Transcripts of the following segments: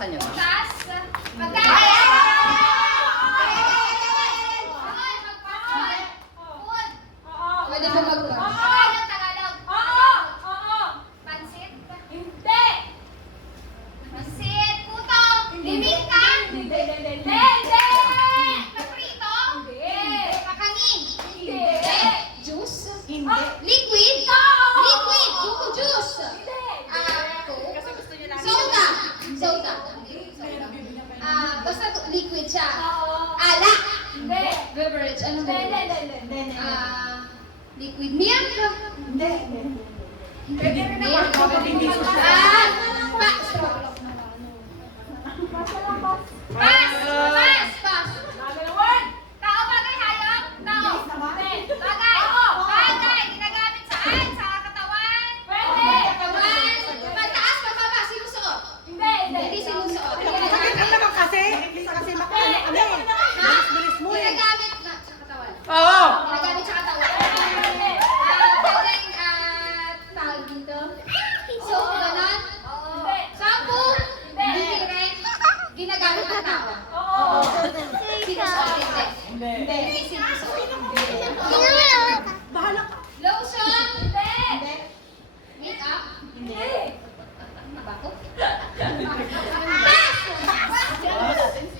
Basa niyo. Tas, pagkain! Pwede ba mag-Tagalog? Tagalog. Pansit? Hindi! Pansit, puto! Bibingka? Hindi! Paprito? Hindi! Kakanin? Hindi! Juice? Hindi! Liquid? Liquid! Buko juice? Coke? Kasi gusto niyo namin. Soda? Soda? Basta liquid siya. Alak? Hindi! Beverage? Anong beverage? Liquid milk? Pwede rin Milk? Pass! Bagay na word! Tao, bagay, hayop? Tao. Bagay. Bagay. Ginagamit saan? Sa katawan? Pwede! Katawan. Pagtaas, pababa. Sinusuot. Hindi! Hindi sinusuot. naman kasi. Kasi bilis mo eh. Ginagamit na sa katawan. Oo! Ginagamit sa katawan. Pwedeng, tawag dito. Soap, ganon. Shampoo. Hindi rin. Ginagamit ng tao. Oo! Sinusuot, hindi. Hindi! Hindi sinusuot. Bahala ka. Lotion. Hindi! Make-up. Hindi! Bako.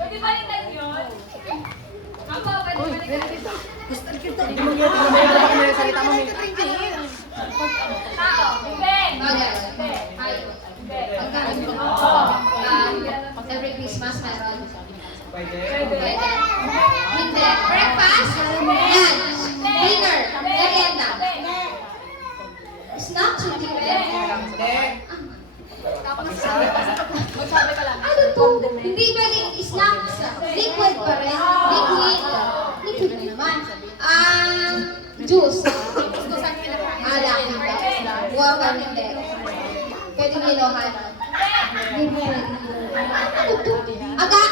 Pwede balitan yun? Ako, pwede balitan. Hindi mo yung salita mo. Tao! Hindi! Bagay. Hindi! Hayop. Hindi! Pagkain. Oo! Every Christmas meron. Pwede. Pwede! Hindi. Breakfast. Lunch. Dinner. Merienda. Snack. Hindi rin. Hindi. Magsabi ka lang. Ano to? Hindi pwede snacks. Liquid pa rin. Liquid. Liquid na naman. Juice. Alak. Water. Hindi. Pwede nilohan. Hindi pwede. Ano to? Aga.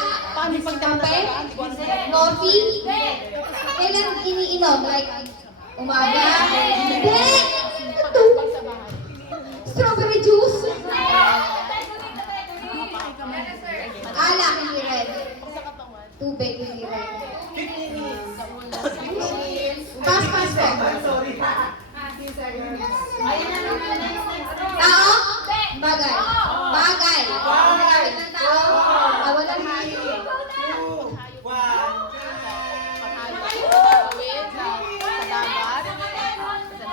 Kape. Coffee. Kailan iniinom? Like, umaga? Hindi. Ano to? Strawberry juice. Alak, hindi rin. Tubig, hindi rin. Pass. Tao? Bagay. Bagay. Ginagamit ng tao? Wala rin.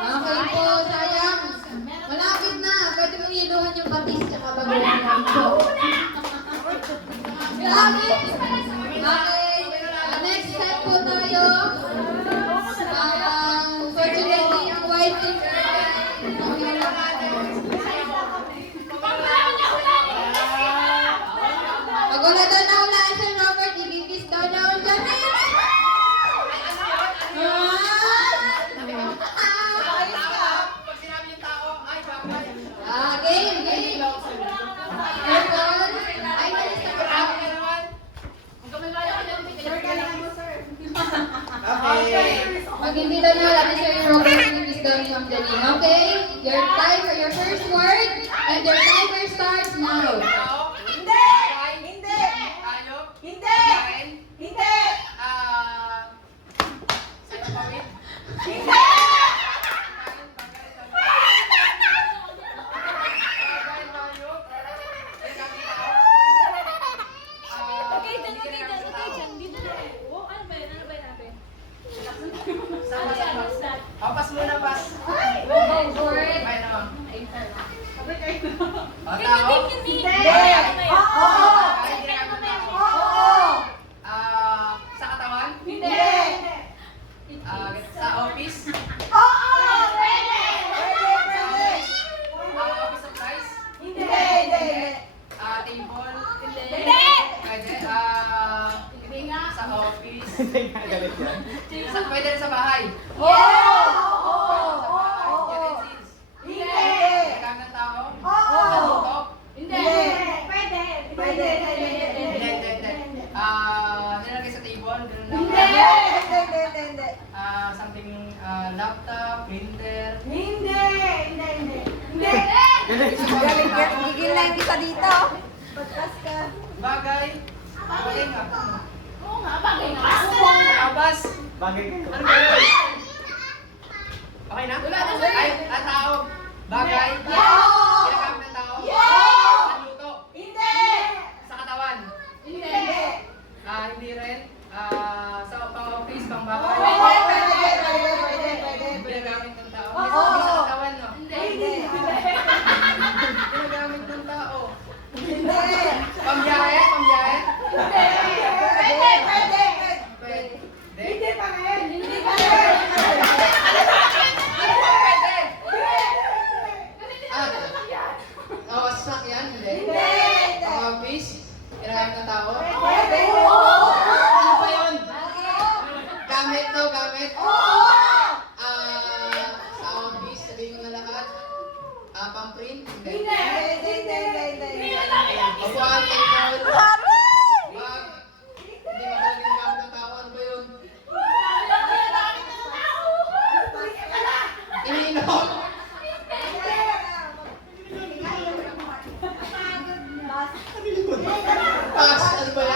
Okay po, sayang. Malapit na. Pwede mong iluhan yung batis tsaka bagoong. Grabe. Okay. Next step po tayo. Fortunately, yung white finger. Pag wala daw na ulaan si Robert, ilibis daw na ulan. Game. Aircon. Ay, nalis na ka. Okay. Pag hindi daw na ulan si Robert, ilibis daw ni Ma'am Janine. Okay? Your time for your first word, and your timer starts now. Hindi! Hindi! Hindi! Hindi! Hindi! Okay, dyan. Dito na. Oh, ano ba yun? Ano ba yun natin? Pass muna, pass. Next word. Ay, naman. Hindi! Oo! Oo! Sa katawan? Hindi! Sa office? Oo! Pwede! Office supplies? Hindi! Table? Hindi! Pwede. Hindi nga. Sa office? Pwede rin sa bahay? Oo! Utensils? Hindi! Kailangan ng tao? Oo! Laptop? Hindi! Pwede! Pwede! Hindi. Nilalagay sa table? Hindi! Something, laptop, printer? Hindi! Galing, gigil na yung isa dito. Pagkas ka. Bagay. Bagay nga. Oo nga, bagay nga. Abas. Bagay ka. Ano ba yun? Okay na? Wala na, sir. Ay, tao. Bagay. Oo. Ginagamit ng tao. Yes. Luto. Hindi. Sa katawan. Hindi. Hindi rin. Sa pang-office, pang-bahay. Pwede. Ginagamit ng tao. Oo. Hindi sa katawan, no? Hindi. Ginagamit ng tao. Hindi. Pambiyahe? Pambiyahe? Pwede. Pwede. Hindi pa rin. Hindi pa rin. Ano ba pwede? Sasakyan? Hindi. Pang-office? Ginagamit ng tao? Pwede. Ano ba yun? Gamit to, gamit. Sa office, sabihin ko na lahat. Pang-print? Hindi. Upuan, table. Bag. Hindi madaling gamit ng tao. Ano ba yun? Ininom. Pass. Ano ba yan?